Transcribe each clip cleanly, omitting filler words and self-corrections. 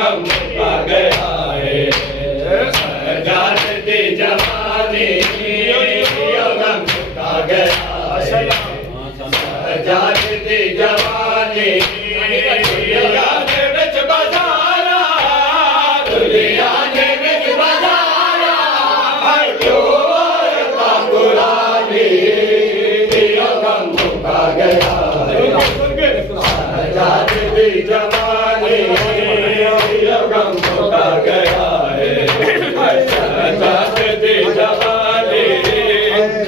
गम का गया है सजाती जवानी गम का गया है सजाती जवानी जवानी गम का गया है सजाती जवानी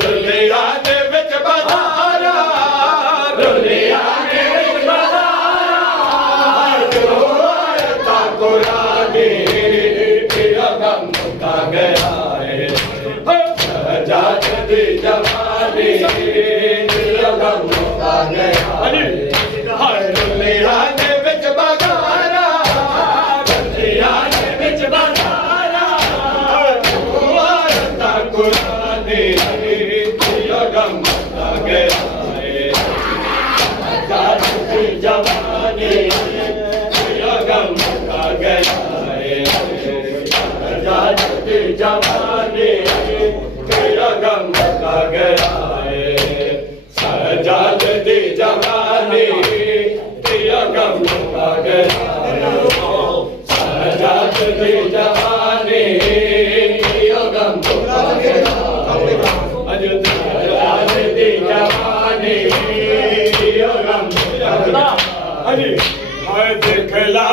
दुनिया दे विच बधारा दुनिया दे विच बधारा जो ता कुरानी गम का गया है सजाती जवानी गम का गया है दुनिया दे विच बधारा दुनिया दे विच बधारा ता कुरानी गम का गया है सजाती जवानी गम का गया है सजाती जवानी गम का गया है सजाती जवानी गम का गया है सजाती जवानी गम का गया है सजाती जवानी गम का गया है देखला